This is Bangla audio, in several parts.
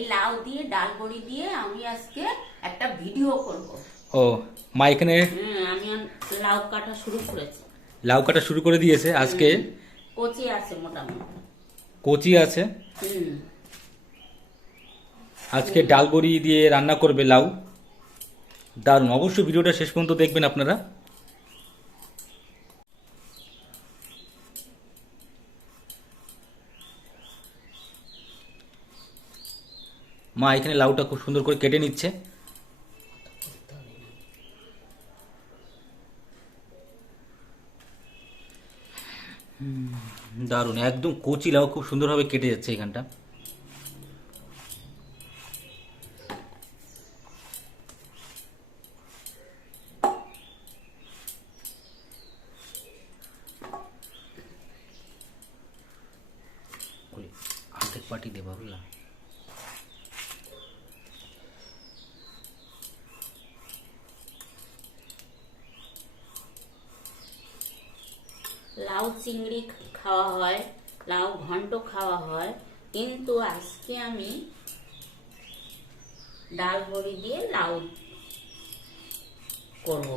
এই লাউ দিয়ে ডাল বড়ি দিয়ে আমি আজকে একটা ভিডিও করব। ও মা এখানে আমি লাউ কাটা শুরু করেছি। লাউ কাটা শুরু করে দিয়েছে আজকে? কচি আছে মোটামুটি। কচি আছে? আজকে ডাল বড়ি দিয়ে রান্না করবে লাউ। দারুণ অবশ্যই ভিডিওটা শেষ পর্যন্ত দেখবেন আপনারা। মা এখানে লাউটা খুব সুন্দর করে কেটে নিচ্ছে। দারুণ দারুণ। একদম কচি লাউ খুব সুন্দরভাবে কেটে যাচ্ছে এখানটা ওই অর্ধেক পাটি দেবা বুঝলাম লাউ চিংড়ি খাওয়া হয়, লাউ ঘন্ট খাওয়া হয়, কিন্তু আজকে আমি ডাল বড়ি দিয়ে লাউ করব।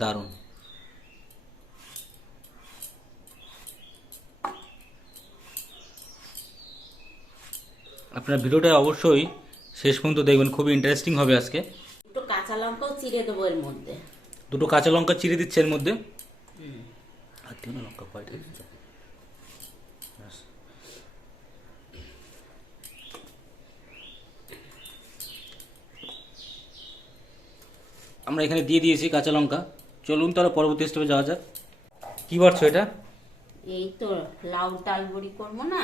দারুণ। আপনার ভিডিওটা অবশ্যই শেষ পর্যন্ত দেখবেন, খুবই ইন্টারেস্টিং হবে আজকে। কাঁচা লঙ্কাও চিড়ে দেবো এর মধ্যে। দুটো কাঁচা লঙ্কা চিড়ে দিচ্ছে এর মধ্যে? আর লঙ্কা? কয়টা আমরা এখানে দিয়ে দিয়েছি কাঁচা লঙ্কা। চলুন তাহলে পরবর্তী স্টেপে যাওয়া যাক। কি বাড়ছো এটা? এই তো লাউ ডাল বড়ি করব না?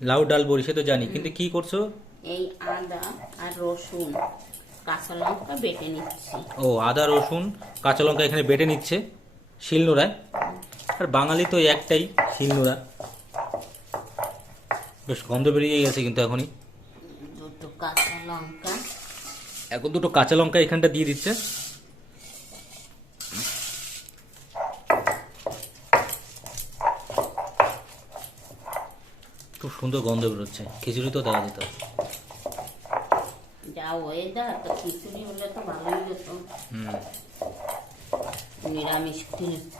লাউ ডাল বড়ি সে তো জানি। কিন্তু কি করছ? এই আদা আর রসুন। কাঁচা লঙ্কা বেটে নিচ্ছি। ও আদা রসুন কাঁচা লঙ্কা এখানে বেটে নিচ্ছে শিলনোড়ায়। আর বাঙালি তো একটাই শিলনোড়া। বেশ গন্ধ বেরিয়ে গেছে কিন্তু এখনই। দুটো কাঁচা লঙ্কা। এখন দুটো কাঁচা লঙ্কা এখানটা দিয়ে দিচ্ছে। খুব সুন্দর গন্ধ বেরোচ্ছে। খিচুড়ি তো দেওয়া যেত। যা ওয়েদার তো খিচুড়ি হলে তো ভালোই হতো। নিরামিষ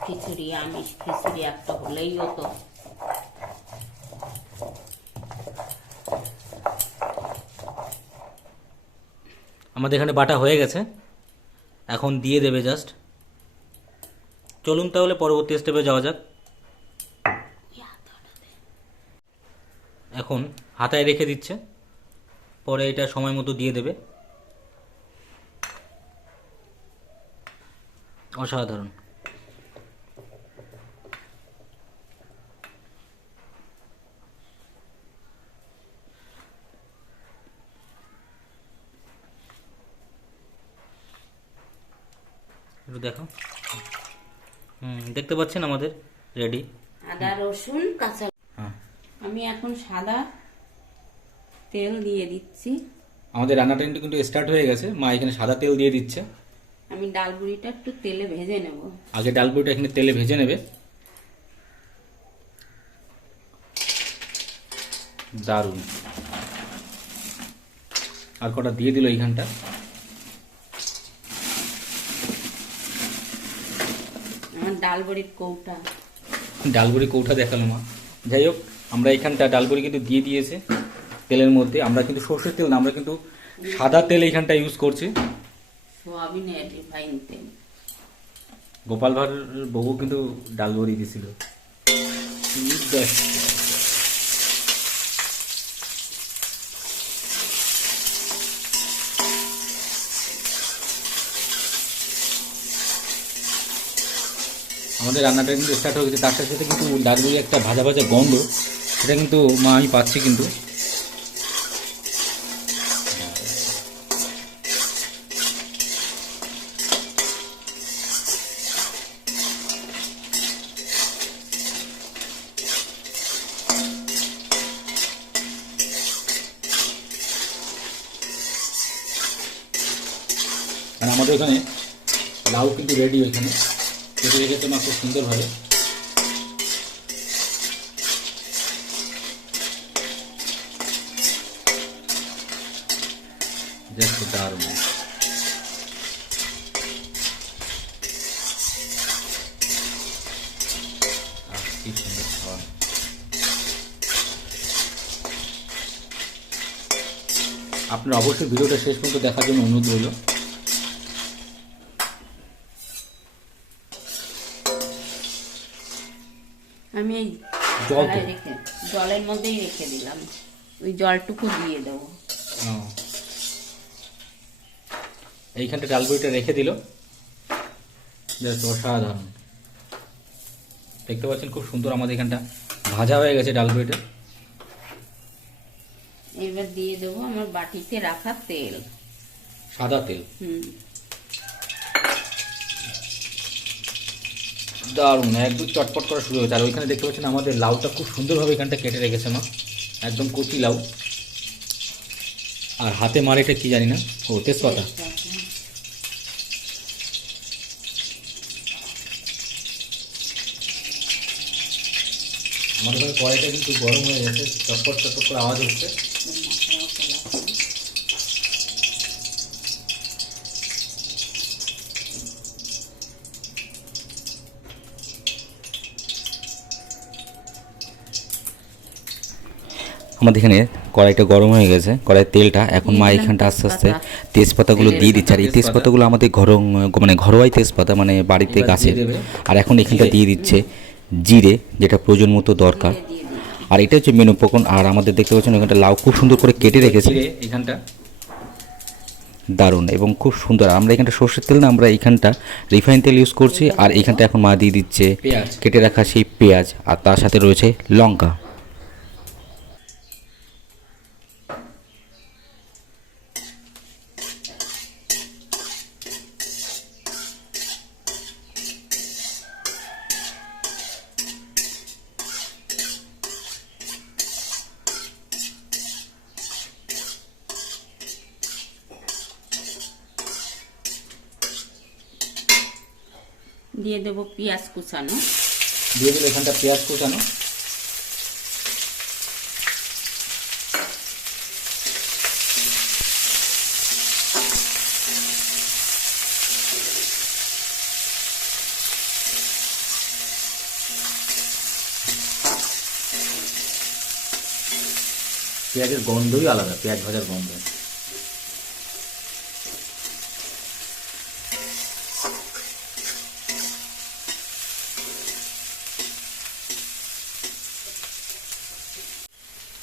খিচুড়ি আমিষ খিচুড়ি একটা হলেই হতো। আমাদের এখানে বাটা হয়ে গেছে। এখন দিয়ে দেবে জাস্ট চলুন তাহলে পরবর্তী স্টেপে যাওয়া যাক। এখন হাতায় রেখে দিচ্ছে। পরে এটা সময় মতো দিয়ে দেবে। অসাধারণ। একটু দেখো হুম দেখতে পাচ্ছেন আমাদের রেডি। আদা রসুন কাঁচা হ্যাঁ। আমি এখন সাদা তেল দিয়ে দিচ্ছি। আমাদের রান্নাটা কিন্তু কিন্তু স্টার্ট হয়ে গেছে। মা এখানে সাদা তেল দিয়ে দিচ্ছে। আমি ডাল বুড়িটা একটু তেলে ভেজে নেব। আগে ডাল বড়িটা এখানে তেলে ভেজে নেবে। দারুণ। আর কটা দিয়ে দিল এইখানটা। আমার ডাল বড়ির কৌটা। ডালবড়ি কৌটা দেখাল মা। যাই হোক আমরা এখানটা ডালবড়ি কিন্তু দিয়ে দিয়েছে। তেলের মধ্যে আমরা কিন্তু সর্ষের তেল না আমরা কিন্তু সাদা তেল এইখানটা ইউজ করছি। গোপাল ভাঁড় বউ কিন্তু দিছিল। ব্যাস। আমাদের রান্নাটা কিন্তু স্টার্ট হয়ে গেছে তার সাথে সাথে কিন্তু ডালবড়ি একটা ভাজা ভাজা গন্ধ সেটা কিন্তু মা আমি পাচ্ছি কিন্তু। আমাদের এখানে লাউ কিন্তু রেডি ওইখানে। কেটে রেখেছে না খুব সুন্দরভাবে। জাস্ট দারুণ কি আপনার অবশ্যই ভিডিওটা শেষ পর্যন্ত দেখার জন্য অনুরোধ রইল। আমি এই জল তো? রেখে জলের মধ্যেই রেখে দিলাম। ওই জলটুকু দিয়ে দেবো। এইখানটা ডালবুড়িটা রেখে দিল। অসাধারণ। দেখতে পাচ্ছেন খুব সুন্দর আমাদের এখানটা। ভাজা হয়ে গেছে ডালবুড়িটা। এবার দিয়ে দেবো আমার বাটিতে রাখা তেল। সাদা তেল। হুম। দারুণ, একদম চটপট করা শুরু হয়েছে। আর ওইখানে দেখতে পাচ্ছেন আমাদের লাউটা খুব সুন্দরভাবে এখানটা কেটে রেখেছে মা। একদম কচি লাউ। আর হাতে মার এটা কি জানি না? ও, তেজপাতা। আমাদের কড়াইটা কিন্তু গরম হয়ে গেছে, চটপট চটপট করে আওয়াজ হচ্ছে। আমাদের এখানে কড়াইটা গরম হয়ে গেছে কড়াইয়ের তেলটা এখন মা এখানটা আস্তে আস্তে তেজপাতাগুলো দিয়ে দিচ্ছে আর এই তেজপাতাগুলো আমাদের ঘর মানে ঘরোয়াই তেজপাতা মানে বাড়িতে গাছের। আর এখন এখানটা দিয়ে দিচ্ছে জিরে যেটা প্রয়োজন মতো দরকার। আর এটা হচ্ছে মেনু উপকরণ আর আমাদের দেখতে পাচ্ছেন এখানটা লাউ খুব সুন্দর করে কেটে রেখেছে। এখানটা। দারুণ এবং খুব সুন্দর। আমরা এখানটা সর্ষের তেল না আমরা এখানটা রিফাইন তেল ইউজ করছি আর এখানটা এখন মা দিয়ে দিচ্ছে কেটে রাখা সেই পেঁয়াজ আর তার সাথে রয়েছে লঙ্কা। দিয়ে দেবো পেঁয়াজ কুচানো। দিয়ে দিল এখানটা পেঁয়াজ কুচানো। পেঁয়াজের গন্ধই আলাদা, পেঁয়াজ ভাজার গন্ধ।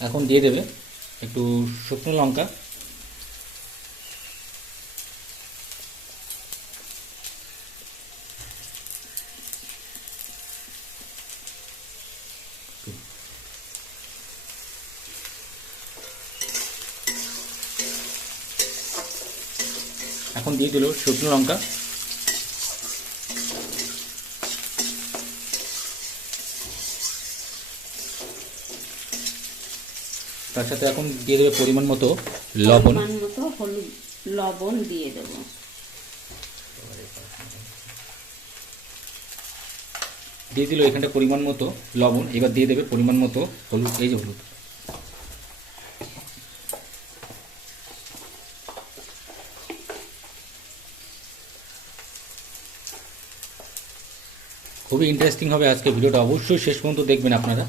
এখন দিয়ে দেবে একটু শুকনো লঙ্কা। এখন দিয়ে দিল শুকনো লঙ্কা। তার সাথে এখন দিয়ে দেবে পরিমাণ মতো লবণ। মতো হলুদ লবণ দিয়ে দেবো। দিয়ে দিল এখানটা পরিমাণ মতো লবণ এবার দিয়ে দেবে পরিমাণ মতো হলুদ এই যে হলুদ। খুবই ইন্টারেস্টিং হবে আজকে ভিডিওটা অবশ্যই শেষ পর্যন্ত দেখবেন আপনারা।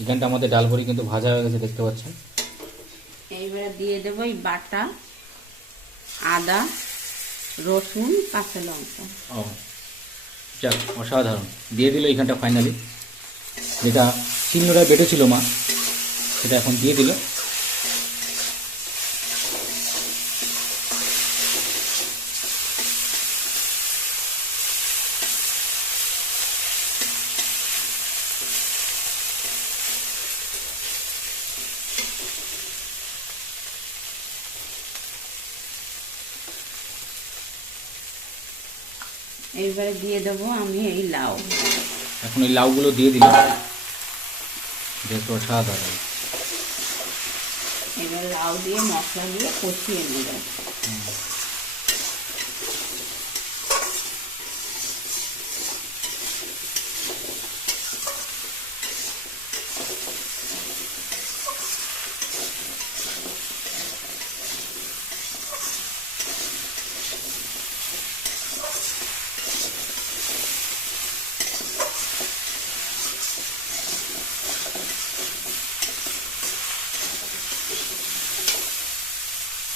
এখানটা আমাদের ডাল বড়ি কিন্তু ভাজা হয়ে গেছে দেখতে পাচ্ছেন। এইবারে দিয়ে দেবো এই বাটা আদা রসুন কাঁচা লঙ্কা। ও যাক অসাধারণ। দিয়ে দিল এইখানটা ফাইনালি যেটা শিলনোড়ায় বেটেছিল মা সেটা এখন দিয়ে দিল। এইবারে দিয়ে দেবো আমি এই লাউ। এখন এই লাউগুলো দিয়ে দিল জাস্ট অসাধারণ এবার লাউ দিয়ে মশলা দিয়ে কষিয়ে নেবে।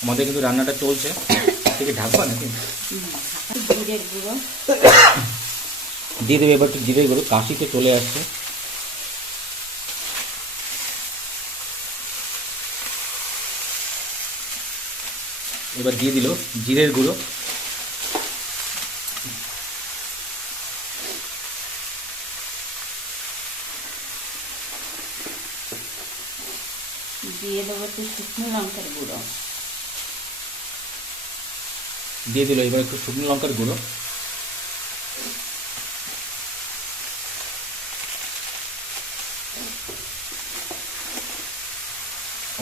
আমাদের কিন্তু রান্নাটা চলছে। থেকে ঢাকবা নাকি? গুঁড়ো দিয়ে দেবে এবার একটু জিরে গুঁড়ো কাশিতে চলে আসছে। এবার দিয়ে দিল জিরের গুঁড়ো। দিয়ে দেবো একটু শুকনো লঙ্কার গুঁড়ো। দিয়ে দিল এবার একটু শুকনো লঙ্কার গুঁড়ো।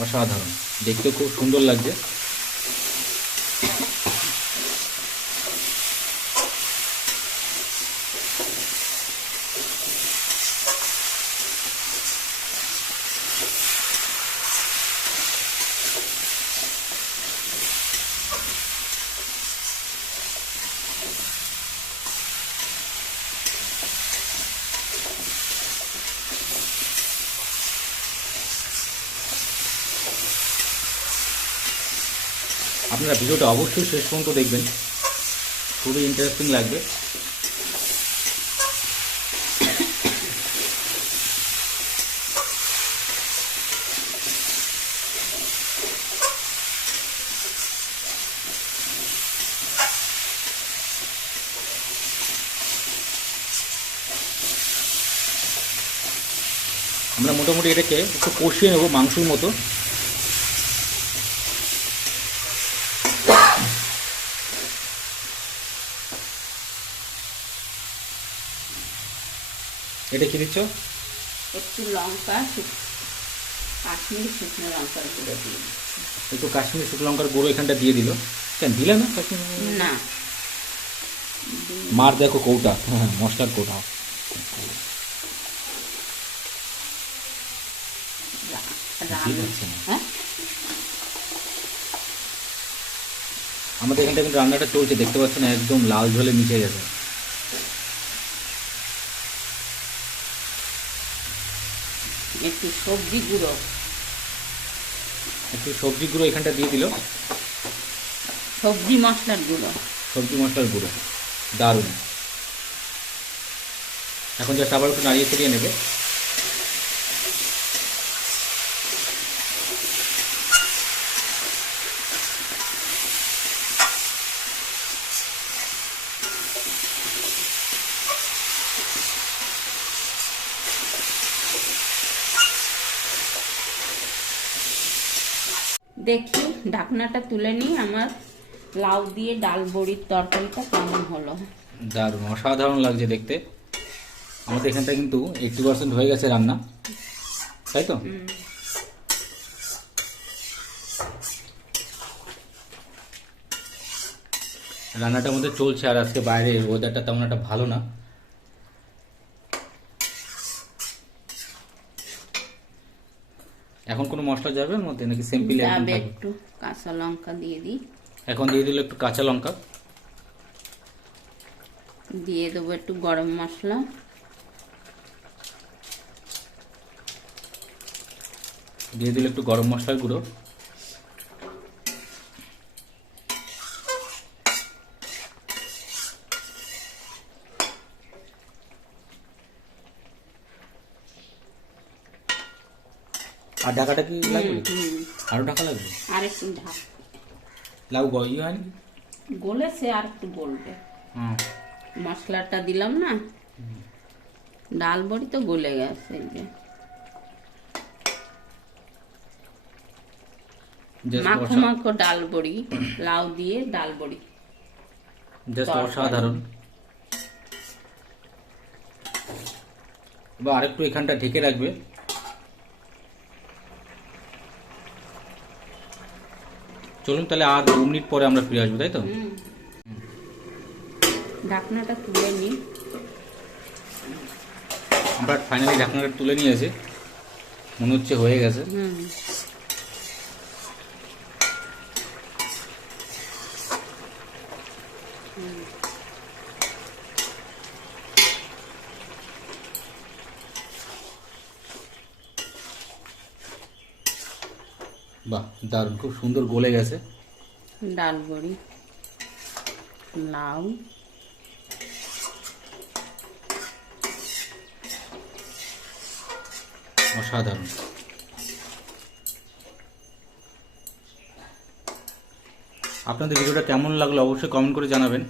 অসাধারণ দেখতে খুব সুন্দর লাগছে। আপনারা ভিডিওটা অবশ্যই শেষ পর্যন্ত দেখবেন। খুবই ইন্টারেস্টিং লাগবে। আমরা মোটামুটি এটাকে একটু কষিয়ে নেব মাংসের মতো। এটা কি দিচ্ছ? একটু লঙ্কা কাশ্মীরি শুকনো লঙ্কার গুঁড়ো দিয়ে দিচ্ছি। একটু কাশ্মীরি শুকনো লঙ্কার গুঁড়ো এখানটা দিয়ে দিল। কেন দিলে না কাশ্মীরি না। মার দেখো কৌটা। হ্যাঁ মশলার কৌটা। হ্যাঁ? আমাদের এখানটা কিন্তু রান্নাটা চলছে দেখতে পাচ্ছেন একদম লাল ঝোলে মিশে গেছে। একটু সবজি গুঁড়ো। একটু সবজি গুঁড়ো এখানটা দিয়ে দিল। সবজি মশলার গুঁড়ো। সবজি মশলার গুঁড়ো। দারুণ। এখন জাস্ট আবার একটু নাড়িয়ে ছড়িয়ে নেবে। দেখি ঢাকনাটা তুলে নিই আমার লাউ দিয়ে ডাল বড়ির তরকারিটা কেমন হলো। দারুণ অসাধারণ লাগছে দেখতে। আমাদের এখানটা কিন্তু এইটটি পার্সেন্ট হয়ে গেছে রান্না। তাই তো। রান্নাটা আমাদের চলছে আর আজকে বাইরে ওয়েদারটা তেমন একটা ভালো না। এখন কোনো মশলা যাবে ওর মধ্যে নাকি সিম্পলি যাবে একটু কাঁচা লঙ্কা দিয়ে দিই। এখন দিয়ে দিলে একটু কাঁচা লঙ্কা। দিয়ে দেবো একটু গরম মশলা। দিয়ে দিলে একটু গরম মশলার গুঁড়ো। আর ঢাকাটা কি লাগবে? আরও ঢাকা লাগবে? আর একটু ঢাক। লাউ গই হয়নি? গলেছে আর একটু গলবে। মশলাটা দিলাম না? ডাল বড়ি তো গলে গেছে এই যে। মাখো মাখো ডাল বড়ি লাউ দিয়ে ডাল বড়ি। জাস্ট অসাধারণ। এবার আরেকটু এখানটা ঢেকে রাখবে। চলুন তাহলে আর দু মিনিট পরে আমরা ফিরে আসব তাই তো? ঢাকনাটা তুলে নিই। আমরা ফাইনালি ঢাকনাটা তুলে নিয়েছি। মনে হচ্ছে হয়ে গেছে। হুম। বাহ দারুণ খুব সুন্দর গলে গেছে। ডাল বড়ি লাউ। অসাধারণ। আপনাদের ভিডিওটা কেমন লাগল অবশ্যই কমেন্ট করে জানাবেন।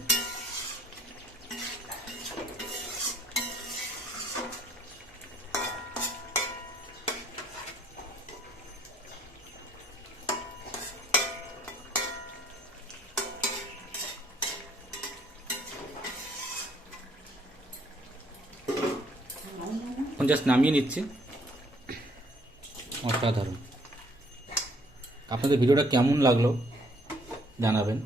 এখন জাস্ট নামিয়ে নিচ্ছি। অসাধারণ। আপনাদের ভিডিওটা কেমন লাগল জানাবেন।